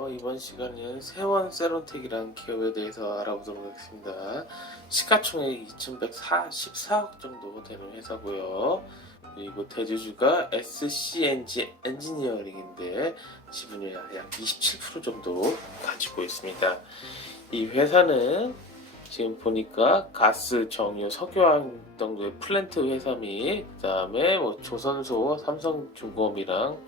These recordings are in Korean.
어, 이번 시간은 세원 세론텍이라는 기업에 대해서 알아보도록 하겠습니다. 시가총액 2,114억 정도 되는 회사고요. 그리고 대주주가 SCNG 엔지니어링인데 지분율 약27% 정도 가지고 있습니다. 이 회사는 지금 보니까 가스, 정유, 석유화학 정도의 플랜트 회사 및 그다음에 뭐 조선소, 삼성중공업이랑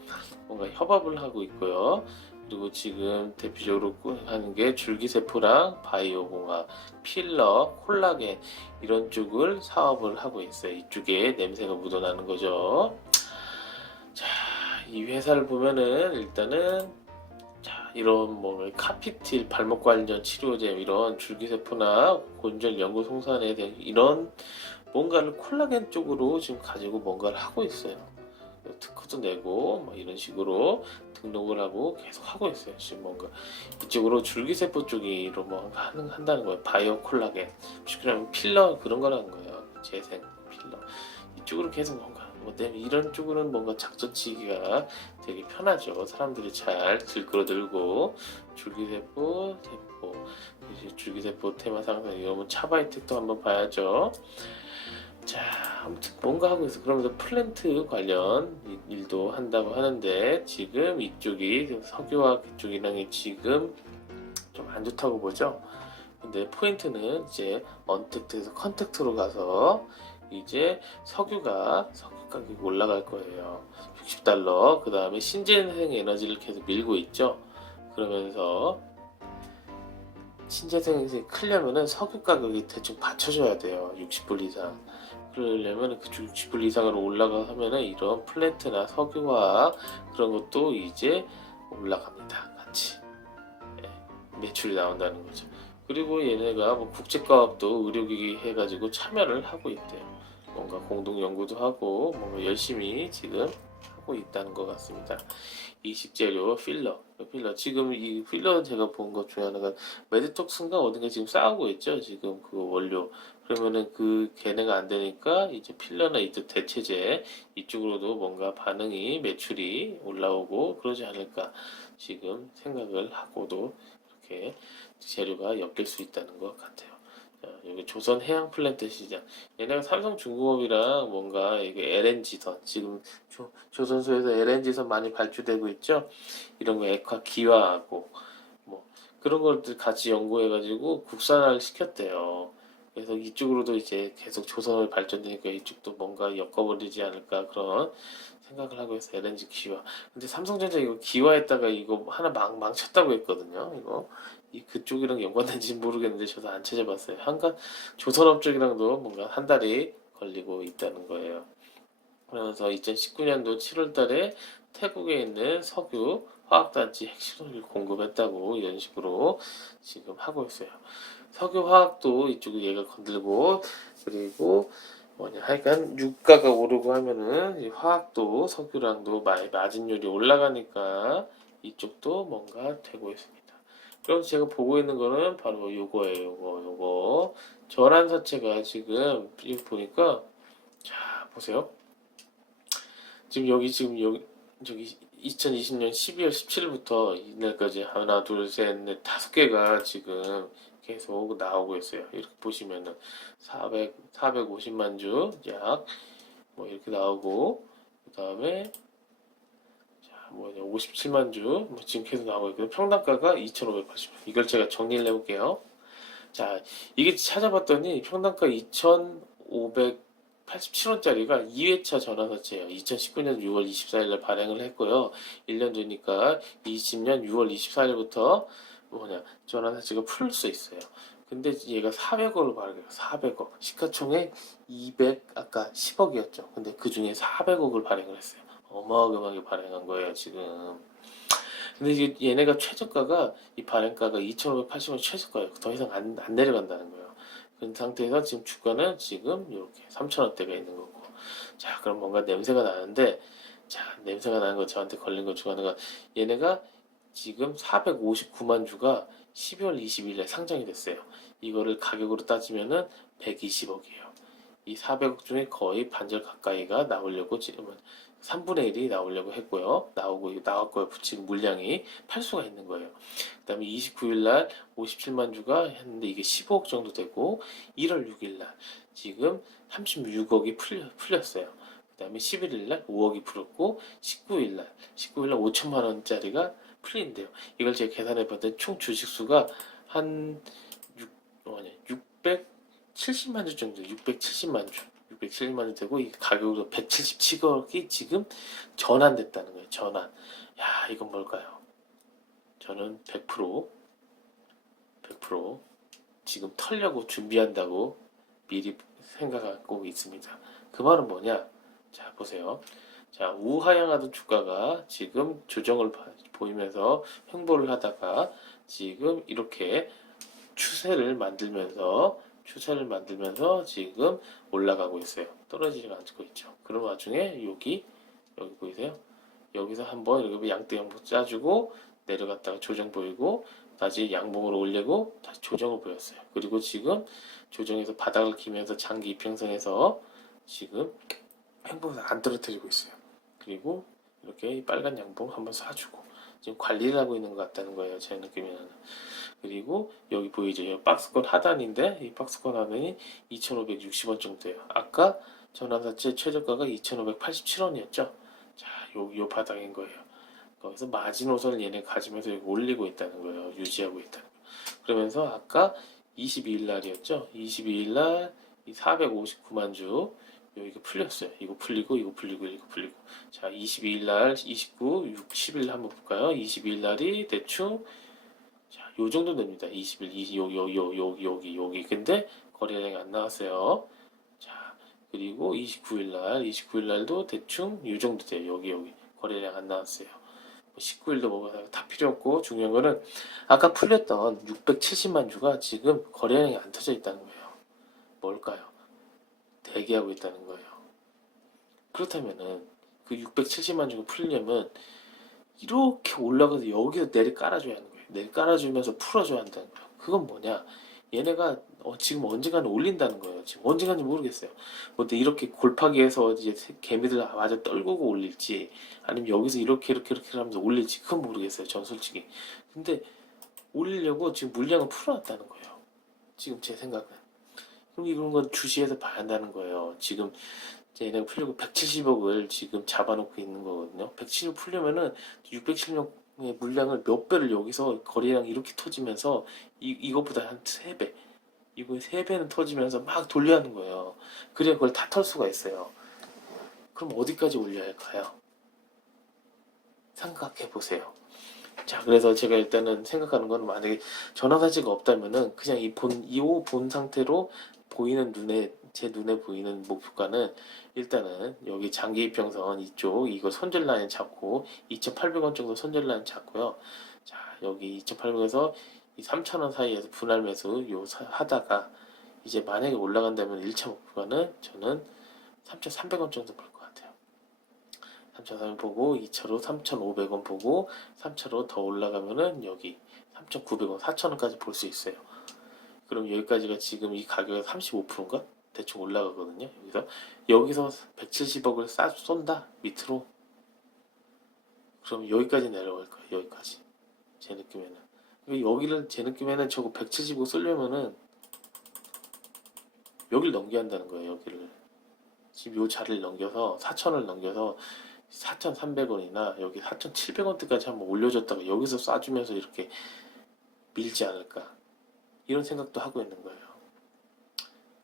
뭔가 협업을 하고 있고요. 그리고 지금 대표적으로 하는 게 줄기세포랑 바이오공학, 필러, 콜라겐 이런 쪽을 사업을 하고 있어요. 이쪽에 냄새가 묻어나는 거죠. 자, 이 회사를 보면은 일단은 자, 이런 뭐 카피틸 발목 관련 치료제 이런 줄기세포나 곤절 연구 송산에 대한 이런 뭔가를 콜라겐 쪽으로 지금 가지고 뭔가를 하고 있어요. 특허도 내고 뭐 이런 식으로 등록을 하고 계속 하고 있어요. 지금 뭔가 이쪽으로 줄기세포 쪽으로 뭐 하는 한다는 거예요. 바이오 콜라겐, 그러면 필러 그런 거라는 거예요. 재생 필러 이쪽으로 계속 뭔가 뭐 이런 쪽으로는 뭔가 작전치기가 되게 편하죠. 사람들이 잘 들끓어들고 줄기세포, 세포, 이제 줄기세포 테마 상상 이러면 차바이텍도 한번 봐야죠. 자, 아무튼 뭔가 하고 있어. 그러면서 플랜트 관련 이- 일도 한다고 하는데 지금 이쪽이 석유화학 쪽이랑 지금 좀 안 좋다고 보죠. 근데 포인트는 이제 언택트에서 컨택트로 가서 이제 석유가 석유 가격이 올라갈 거예요. 60달러. 그 다음에 신재생 에너지를 계속 밀고 있죠. 그러면서 신재생 에너지 크려면은 석유 가격이 대충 받쳐줘야 돼요. 60불 이상. 그러려면 그 60불 이상으로 올라가면은 이런 플랜트나 석유화 그런 것도 이제 올라갑니다. 같이 예, 매출이 나온다는 거죠. 그리고 얘네가 뭐 국제과학도 의료기기 해가지고 참여를 하고 있대요. 뭔가 공동 연구도 하고 뭔가 열심히 지금 하고 있다는 것 같습니다. 이 식재료 필러, 필러 지금 이 필러 제가 본 것 중에 하나가 메드톡슨과 어딘가 지금 싸우고 있죠. 지금 그 원료 그러면은 그 걔네가 안 되니까 이제 필러나 이쪽 대체제 이쪽으로도 뭔가 반응이 매출이 올라오고 그러지 않을까 지금 생각을 하고도 이렇게 재료가 엮일 수 있다는 것 같아요. 자, 여기 조선 해양 플랜트 시장 얘네가 삼성중공업이랑 뭔가 이게 LNG선 지금 조, 조선소에서 LNG선 많이 발주되고 있죠. 이런 거 액화 기화하고 뭐 그런 것들 같이 연구해가지고 국산화를 시켰대요. 그래서 이쪽으로도 이제 계속 조선을 발전되니까 이쪽도 뭔가 엮어버리지 않을까 그런 생각을 하고 있어요. LNG 기화. 근데 삼성전자 이거 기화했다가 이거 하나 망, 망쳤다고 했거든요. 이거 이 그쪽이랑 연관된지 모르겠는데 저도 안 찾아봤어요. 한간 조선업 쪽이랑도 뭔가 한 달이 걸리고 있다는 거예요. 그러면서 2019년도 7월 달에 태국에 있는 석유 화학단지 핵실험을 공급했다고 이런 식으로 지금 하고 있어요. 석유 화학도 이쪽에 얘가 건들고 그리고 뭐냐 하여간 유가가 오르고 하면은 이 화학도 석유랑도 마- 마진율이 올라가니까 이쪽도 뭔가 되고 있습니다. 그럼 제가 보고 있는 거는 바로 요거예요. 요거 요거 절한 사체가 지금 이거 보니까 자 보세요. 지금 여기 지금 여기 저기 2020년 12월 17일부터 이날까지 하나 둘 셋 넷 다섯 개가 지금 계속 나오고 있어요. 이렇게 보시면은 400 450만 주 약 뭐 이렇게 나오고 그 다음에 자 뭐냐 57만 주 뭐 지금 계속 나오고 있고 평당가가 2,580원. 이걸 제가 정리를 해볼게요. 자 이게 찾아봤더니 평당가 2,587원짜리가 2회차 전환사채예요. 2019년 6월 24일날 발행을 했고요. 1년 뒤니까 20년 6월 24일부터 뭐냐 전환사채가 풀 수 있어요. 근데 얘가 400억을 발행해요. 400억. 시가총액 200 아까 10억이었죠. 근데 그 중에 400억을 발행을 했어요. 어마어마하게 발행한 거예요, 지금. 근데 이게 얘네가 최저가가 이 발행가가 2,580원 최저가예요. 더 이상 안, 안 내려간다는 거예요. 그 상태에서 지금 주가는 지금 이렇게 3,000원대가 있는 거고. 자, 그럼 뭔가 냄새가 나는데 자, 냄새가 나는 거 저한테 걸린 거 중에 하나가 얘네가 지금 459만 주가 12월 20일에 상장이 됐어요. 이거를 가격으로 따지면은 120억이에요. 이 400억 중에 거의 반절 가까이가 나오려고 지금은 3분의 1이 나오려고 했고요. 나오고 나왔고요. 붙인 물량이 팔수가 있는 거예요. 그다음에 29일 날 57만 주가 했는데 이게 15억 정도 되고 1월 6일 날 지금 36억이 풀려, 풀렸어요. 그다음에 11일 날 5억이 풀었고 19일 날 19일 날 5천만 원짜리가 풀린대요. 이걸 제가 계산해 봤더니 총 주식 수가 한 6, 어, 아니, 670만 주 정도, 670만 주. 670만 주 되고 이 가격으로 177억이 지금 전환됐다는 거예요. 전환. 야, 이건 뭘까요? 저는 100% 100% 지금 털려고 준비한다고 미리 생각하고 있습니다. 그 말은 뭐냐? 자, 보세요. 자, 우하향하던 주가가 지금 조정을 봐- 보이면서 횡보를 하다가 지금 이렇게 추세를 만들면서 추세를 만들면서 지금 올라가고 있어요. 떨어지지가 않고 있죠. 그런 와중에 여기 여기 보이세요? 여기서 한번 이렇게 양대 양봉 짜주고 내려갔다가 조정 보이고 다시 양봉으로 올리고 다시 조정을 보였어요. 그리고 지금 조정에서 바닥을 기면서 장기 이평선에서 지금 횡보해서 안 떨어뜨리고 있어요. 그리고 이렇게 빨간 양봉 한번 쏴주고 지금 관리를 하고 있는 것 같다는 거예요. 제 느낌에는. 그리고 여기 보이죠? 여기 박스권 하단인데 이 박스권 하단이 2,560원 정도예요. 아까 전환사채 최저가가 2,587원이었죠. 자, 요, 요 바닥인 거예요. 거기서 마지노선을 얘네 가지면서 올리고 있다는 거예요. 유지하고 있다는 거예요. 그러면서 아까 22일 날이었죠. 22일 날 459만 주 여기가 풀렸어요. 이거 풀리고 이거 풀리고 이거 풀리고. 자, 22일 날 29, 60일 한번 볼까요? 22일 날이 대충 자, 요 정도 됩니다. 20일, 20, 요, 요, 요, 요, 여기, 여기. 근데 거래량이 안 나왔어요. 자, 그리고 29일 날, 29일 날도 대충 요 정도 돼요. 여기, 여기. 거래량 안 나왔어요. 19일도 뭐가 다 필요 없고 중요한 거는 아까 풀렸던 670만 주가 지금 거래량이 안 터져 있다는 거예요. 뭘까요? 대기하고 있다는 거예요. 그렇다면은 그 670만 주가 풀려면 이렇게 올라가서 여기서 내리 깔아줘야 하는 거예요. 내리 깔아주면서 풀어줘야 한다는 거예요. 그건 뭐냐? 얘네가 어, 지금 언젠가는 올린다는 거예요. 지금 언젠가인지 모르겠어요. 근데 이렇게 골파기에서 이제 개미들 마저 떨구고 올릴지 아니면 여기서 이렇게 이렇게 이렇게 하면서 올릴지 그건 모르겠어요. 전 솔직히. 근데 올리려고 지금 물량을 풀어놨다는 거예요. 지금 제 생각은. 그럼 이런 건 주시해서 봐야 한다는 거예요. 지금 얘네가 풀려고 170억을 지금 잡아놓고 있는 거거든요. 170억 풀려면은 670억의 물량을 몇 배를 여기서 거래량 이렇게 터지면서 이, 이것보다 한 3배 이거 3배는 터지면서 막 돌려야 하는 거예요. 그래야 그걸 다 털 수가 있어요. 그럼 어디까지 올려야 할까요? 생각해 보세요. 자, 그래서 제가 일단은 생각하는 건 만약에 전화사지가 없다면은 그냥 이 본, 이본 상태로 보이는 눈에, 제 눈에 보이는 목표가는 일단은 여기 장기 이평선 이쪽, 이거 손절 라인 잡고 2,800원 정도 손절 라인 잡고요. 자, 여기 2,800에서 이 3,000원 사이에서 분할 매수 요 사- 하다가 이제 만약에 올라간다면 1차 목표가는 저는 3,300원 정도 볼것 같아요. 3,300원 보고 2차로 3,500원 보고 3차로 더 올라가면은 여기 3,900원, 4,000원까지 볼 수 있어요. 그럼 여기까지가 지금 이 가격의 35%인가? 대충 올라가거든요. 여기서 여기서 170억을 싸 쏜다 밑으로. 그럼 여기까지 내려갈 거예요. 여기까지 제 느낌에는. 여기를 제 느낌에는 저거 170억 쏠려면은 여기를 넘겨야 한다는 거예요. 여기를 지금 요 자리를 넘겨서 4천을 넘겨서 4,300원이나 여기 4,700원대까지 한번 올려줬다가 여기서 쏴주면서 이렇게 밀지 않을까 이런 생각도 하고 있는 거예요.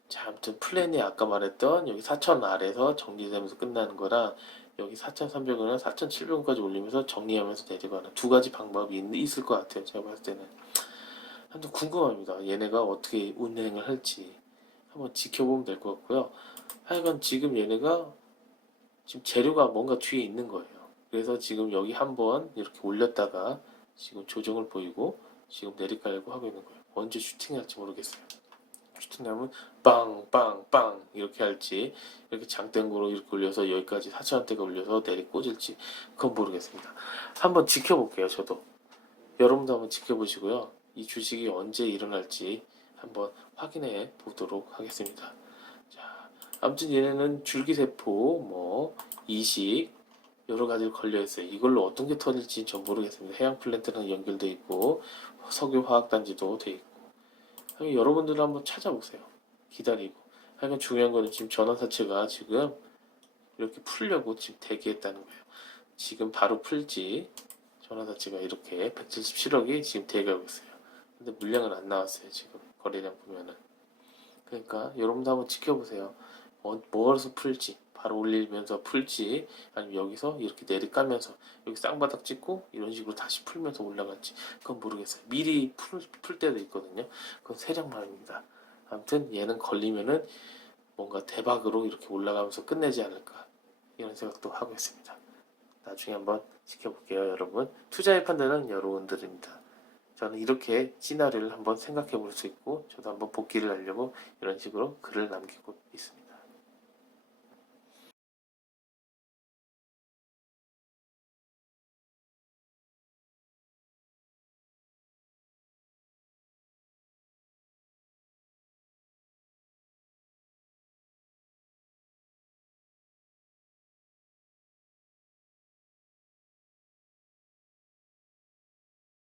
자, 아무튼 플랜이 아까 말했던 여기 4,000 아래에서 정리되면서 끝나는 거랑 여기 4,300원이나 4,700원까지 올리면서 정리하면서 내려가는 두 가지 방법이 있, 있을 것 같아요. 제가 봤을 때는. 아무튼 궁금합니다. 얘네가 어떻게 운행을 할지 한번 지켜보면 될 것 같고요. 하여간 지금 얘네가 지금 재료가 뭔가 뒤에 있는 거예요. 그래서 지금 여기 한번 이렇게 올렸다가 지금 조정을 보이고 지금 내리깔고 하고 있는 거예요. 언제 슈팅할지 모르겠어요. 슈팅하면 빵빵빵 이렇게 할지 이렇게 장땡구로 이렇게 올려서 여기까지 4천원대가 올려서 내리 꽂을지 그건 모르겠습니다. 한번 지켜볼게요. 저도 여러분도 한번 지켜보시고요. 이 주식이 언제 일어날지 한번 확인해 보도록 하겠습니다. 자, 아무튼 얘네는 줄기세포, 뭐 이식, 여러 가지 걸려 있어요. 이걸로 어떤 게 터질지 전 모르겠습니다. 해양 플랜트랑 연결돼 있고 석유 화학 단지도 돼 있고. 여러분들 한번 찾아보세요. 기다리고. 하여간 중요한 거는 지금 전환사채가 지금 이렇게 풀려고 지금 대기했다는 거예요. 지금 바로 풀지 전환사채가 이렇게 177억이 지금 대기하고 있어요. 근데 물량은 안 나왔어요. 지금 거래량 보면은. 그러니까 여러분도 한번 지켜보세요. 뭐, 뭐라서 풀지 바로 올리면서 풀지 아니면 여기서 이렇게 내리까면서 여기 쌍바닥 찍고 이런 식으로 다시 풀면서 올라갈지 그건 모르겠어요. 미리 풀, 풀 때도 있거든요. 그건 세력마입니다. 아무튼 얘는 걸리면은 뭔가 대박으로 이렇게 올라가면서 끝내지 않을까 이런 생각도 하고 있습니다. 나중에 한번 지켜볼게요, 여러분. 투자의 판단은 여러분들입니다. 저는 이렇게 시나리오를 한번 생각해 볼 수 있고 저도 한번 복귀를 하려고 이런 식으로 글을 남기고 있습니다.